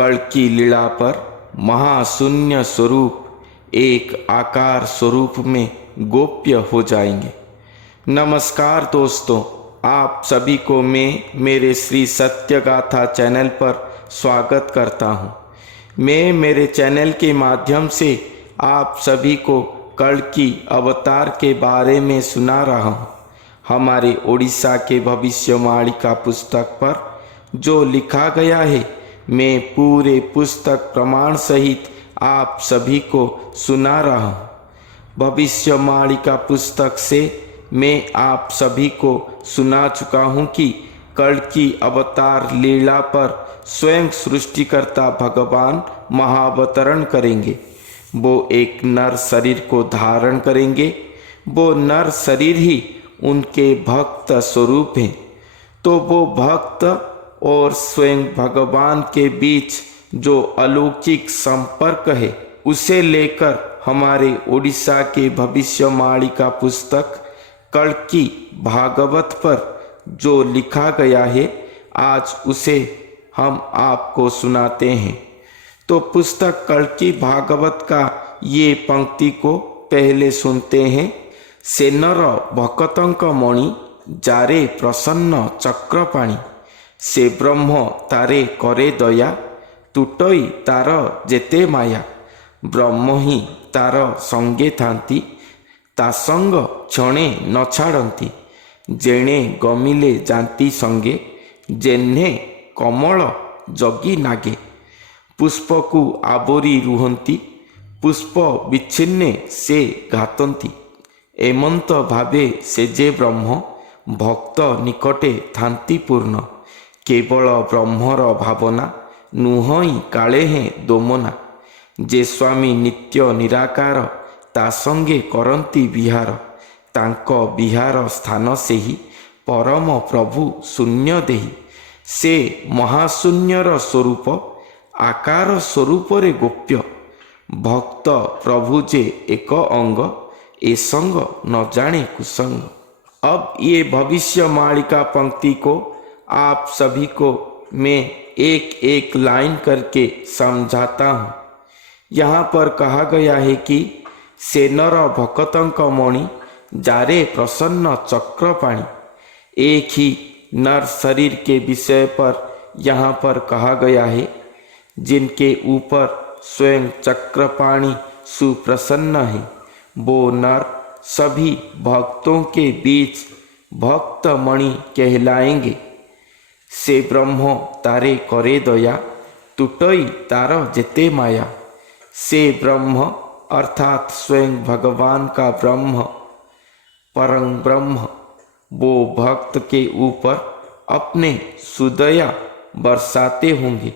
कल की लीला पर महाशून्य स्वरूप एक आकार स्वरूप में गोप्य हो जाएंगे। नमस्कार दोस्तों, आप सभी को मैं मेरे श्री सत्य गाथा चैनल पर स्वागत करता हूँ। मैं मेरे चैनल के माध्यम से आप सभी को कल की अवतार के बारे में सुना रहा हूँ। हमारे ओडिशा के भविष्यवाणी पुस्तक पर जो लिखा गया है, मैं पूरे पुस्तक प्रमाण सहित आप सभी को सुना रहा हूँ। भविष्यवाणी पुस्तक से मैं आप सभी को सुना चुका हूँ कि कल की अवतार लीला पर स्वयं सृष्टिकर्ता भगवान महाअवतरण करेंगे। वो एक नर शरीर को धारण करेंगे। वो नर शरीर ही उनके भक्त स्वरूप हैं। तो वो भक्त और स्वयं भगवान के बीच जो अलौकिक संपर्क है, उसे लेकर हमारे ओडिशा के भविष्यवाणी पुस्तक कल की भागवत पर जो लिखा गया है, आज उसे हम आपको सुनाते हैं। तो पुस्तक कल की भागवत का ये पंक्ति को पहले सुनते हैं। सेनर भकतंक मणि जारे प्रसन्न चक्रपाणी, से ब्रह्म तारे करे दया, तुटई तार जेते माया। ब्रह्म ही तार संगे थांती, ता संग क्षणे न छाड़ती। जेणे गमिले जाती संगे, जेन्हे कमल जगी नागे। पुष्प को आबोरी रुहंती, पुष्प विच्छिन्ने से घातंती। एमंत भावे से जे ब्रह्म, भक्त निकटे थांती पूर्ण। केवल ब्रह्मर भावना, नुहई काले हैं दोमना। जे स्वामी नित्य निराकार, ता संगे करंती विहार। तांको विहार स्थान से ही परम प्रभु शून्य देही। से महाशून्यर स्वरूप, आकार स्वरूप रे गोप्य। भक्त प्रभु जे एक अंग, ए संग न जाने कुसंग। अब ये भविष्यवाणी पंक्ति को आप सभी को मैं एक एक लाइन करके समझाता हूँ। यहाँ पर कहा गया है कि सेनर भकतंक मणि जारे प्रसन्न चक्रपाणी। एक ही नर शरीर के विषय पर यहाँ पर कहा गया है, जिनके ऊपर स्वयं चक्रपाणी सुप्रसन्न है। वो नर सभी भक्तों के बीच भक्त मणि कहलाएंगे। से ब्रह्म तारे करे दया, तुटई तार जेते माया। से ब्रह्म अर्थात स्वयं भगवान का ब्रह्म, परम ब्रह्म, वो भक्त के ऊपर अपने सुदया बरसाते होंगे,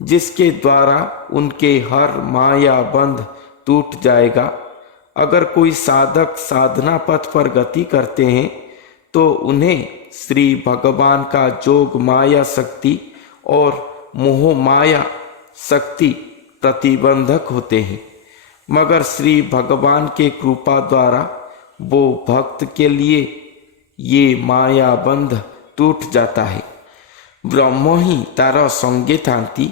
जिसके द्वारा उनके हर माया बंध टूट जाएगा। अगर कोई साधक साधना पथ पर गति करते हैं तो उन्हें श्री भगवान का जोग माया शक्ति और मोह माया शक्ति प्रतिबंधक होते हैं, मगर श्री भगवान के कृपा द्वारा वो भक्त के लिए ये माया बंध टूट जाता है। ब्रह्म ही तार संगे थांती,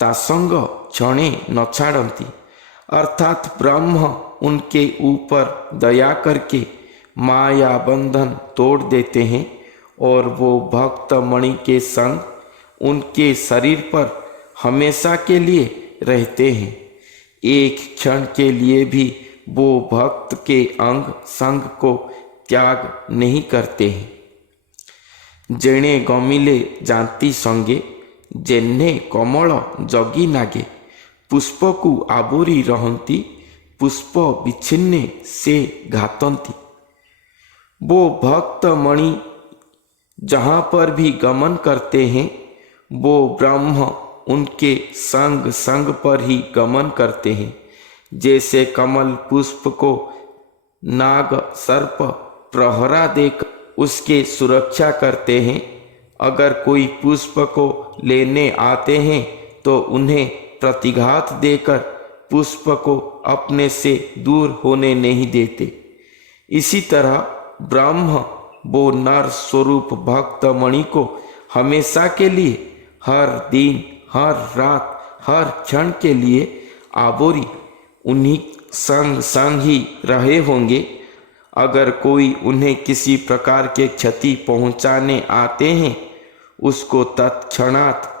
ता संग क्षणे न छाड़ती। अर्थात ब्रह्म उनके ऊपर दया करके माया बंधन तोड़ देते हैं और वो भक्त मणि के संग उनके शरीर पर हमेशा के लिए रहते हैं। एक क्षण के लिए भी वो भक्त के अंग संग को त्याग नहीं करते हैं। जेणे गमिले जाती संगे, जेन्हे कमल जगी नागे। पुष्प को आबोरी रहंती, पुष्प विच्छिन्ने से घातंती। वो भक्त मणि जहाँ पर भी गमन करते हैं, वो ब्रह्म उनके संग संग पर ही गमन करते हैं। जैसे कमल पुष्प को नाग सर्प प्रहरा देकर उसके सुरक्षा करते हैं। अगर कोई पुष्प को लेने आते हैं तो उन्हें प्रतिघात देकर पुष्प को अपने से दूर होने नहीं देते। इसी तरह ब्रह्म वो नर स्वरूप भक्त मणि को हमेशा के लिए हर दिन हर रात हर क्षण के लिए आबोरी उन्हीं संग संग ही रहे होंगे। अगर कोई उन्हें किसी प्रकार के क्षति पहुंचाने आते हैं, उसको तत्क्षणात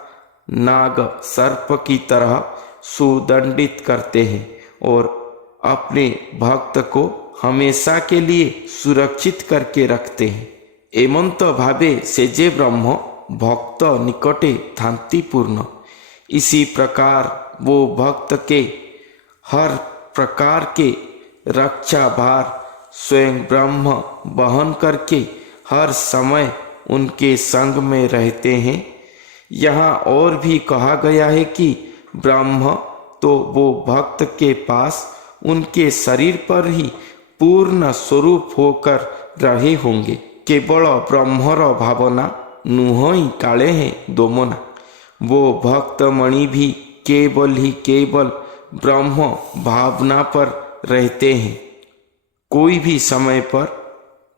नाग सर्प की तरह सुदंडित करते हैं और अपने भक्त को हमेशा के लिए सुरक्षित करके रखते हैं। एमंत भावे से जे ब्रह्म भक्त निकटे थांति पूर्ण। इसी प्रकार वो भक्त के हर प्रकार के रक्षा भार स्वयं ब्रह्म वहन करके हर समय उनके संग में रहते हैं। यहाँ और भी कहा गया है कि ब्रह्म तो वो भक्त के पास उनके शरीर पर ही पूर्ण स्वरूप होकर रहे होंगे। केवल ब्रह्मर भावना नुहई काले हैं दोमना। वो भक्त मणि भी केवल ही केवल ब्रह्म भावना पर रहते हैं। कोई भी समय पर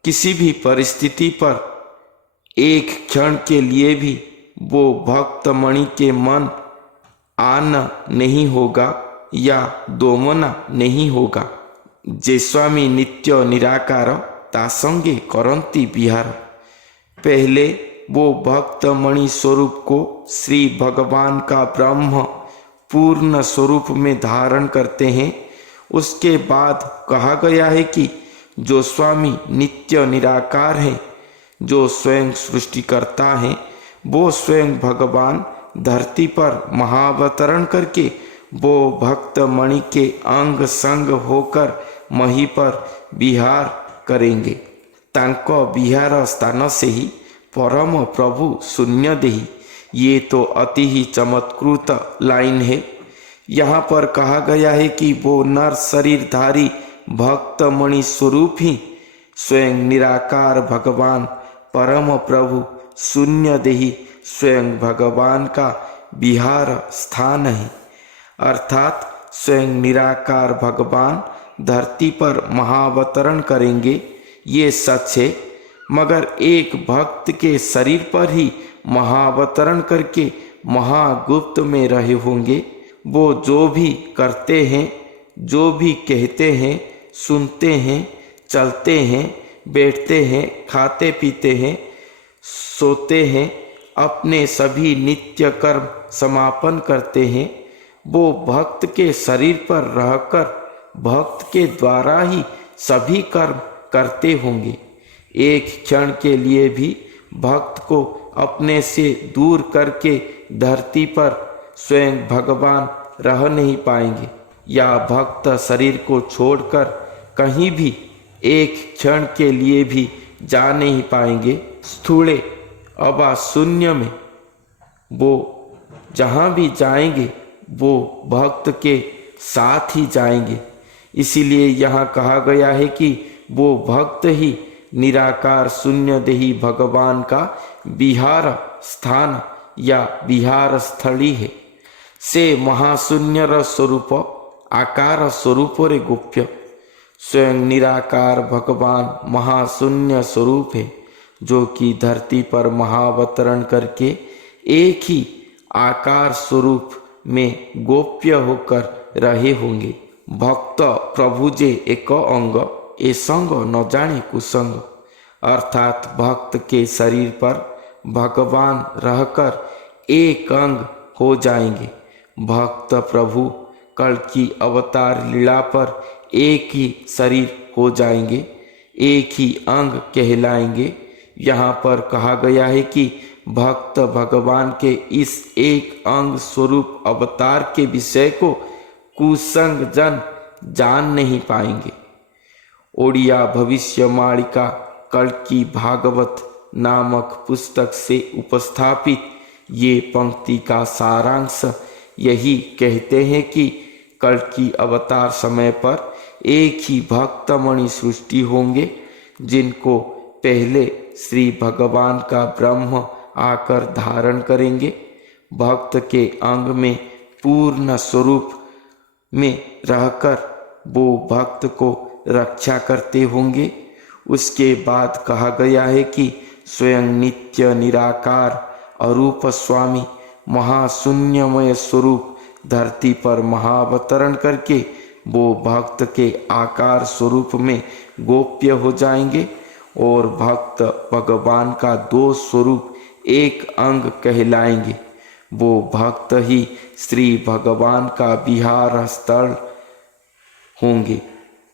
किसी भी परिस्थिति पर एक क्षण के लिए भी वो भक्त मणि के मन आना नहीं होगा या दोमना नहीं होगा। जे स्वामी नित्य निराकार तासंगे करंती विहार। पहले वो भक्त मणि स्वरूप को श्री भगवान का ब्रह्म पूर्ण स्वरूप में धारण करते हैं। उसके बाद कहा गया है कि जो स्वामी नित्य निराकार है, जो स्वयं सृष्टिकर्ता है, वो स्वयं भगवान धरती पर महावतरण करके वो भक्त मणि के अंग संग होकर मही पर विहार करेंगे। तांको विहार स्थान से ही परम प्रभु शून्य देही। ये तो अति ही चमत्कृत लाइन है। यहाँ पर कहा गया है कि वो नर शरीरधारी भक्त मणि स्वरूप ही स्वयं निराकार भगवान परम प्रभु शून्य देही स्वयं भगवान का विहार स्थान है। अर्थात स्वयं निराकार भगवान धरती पर महावतरण करेंगे, ये सच है। मगर एक भक्त के शरीर पर ही महावतरण करके महागुप्त में रहे होंगे। वो जो भी करते हैं, जो भी कहते हैं, सुनते हैं, चलते हैं, बैठते हैं, खाते पीते हैं, सोते हैं, अपने सभी नित्य कर्म समापन करते हैं, वो भक्त के शरीर पर रहकर भक्त के द्वारा ही सभी कर्म करते होंगे। एक क्षण के लिए भी भक्त को अपने से दूर करके धरती पर स्वयं भगवान रह नहीं पाएंगे, या भक्त शरीर को छोड़कर कहीं भी एक क्षण के लिए भी जा नहीं पाएंगे। स्थूले अबा शून्य में वो जहाँ भी जाएंगे वो भक्त के साथ ही जाएंगे। इसीलिए यहाँ कहा गया है कि वो भक्त ही निराकार शून्य देही भगवान का विहार स्थान या विहार स्थली है। से महाशून्यर स्वरूप आकार स्वरूप रे गोप्य। स्वयं निराकार भगवान महाशून्य स्वरूप है, जो कि धरती पर महावतरण करके एक ही आकार स्वरूप में गोप्य होकर रहे होंगे। भक्त प्रभु जे एक अंग ए संग न जाने कुसंग। अर्थात भक्त के शरीर पर भगवान रहकर एक अंग हो जाएंगे। भक्त प्रभु कल की अवतार लीला पर एक ही शरीर हो जाएंगे, एक ही अंग कहलाएंगे। यहाँ पर कहा गया है कि भक्त भगवान के इस एक अंग स्वरूप अवतार के विषय को कुसंग जन जान नहीं पाएंगे। ओडिया भविष्य मालिका कल की भागवत नामक पुस्तक से उपस्थापित ये पंक्ति का सारांश यही कहते हैं कि कल की अवतार समय पर एक ही भक्त मणि सृष्टि होंगे, जिनको पहले श्री भगवान का ब्रह्म आकर धारण करेंगे। भक्त के अंग में पूर्ण स्वरूप में रहकर वो भक्त को रक्षा करते होंगे। उसके बाद कहा गया है कि स्वयं नित्य निराकार अरूप स्वामी महाशून्यमय स्वरूप धरती पर महाअवतरण करके वो भक्त के आकार स्वरूप में गोप्य हो जाएंगे और भक्त भगवान का दो स्वरूप एक अंग कहलाएंगे। वो भक्त ही श्री भगवान का विहार स्थल होंगे।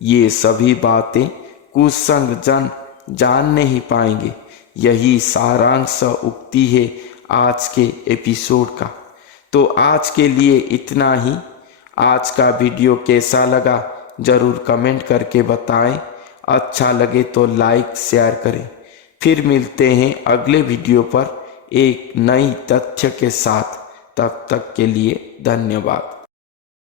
ये सभी बातें कुसंग जन जान नहीं पाएंगे। यही सारांश उक्ति है आज के एपिसोड का। तो आज के लिए इतना ही। आज का वीडियो कैसा लगा ज़रूर कमेंट करके बताएं। अच्छा लगे तो लाइक शेयर करें। फिर मिलते हैं अगले वीडियो पर एक नई तथ्य के साथ। तब तक के लिए धन्यवाद।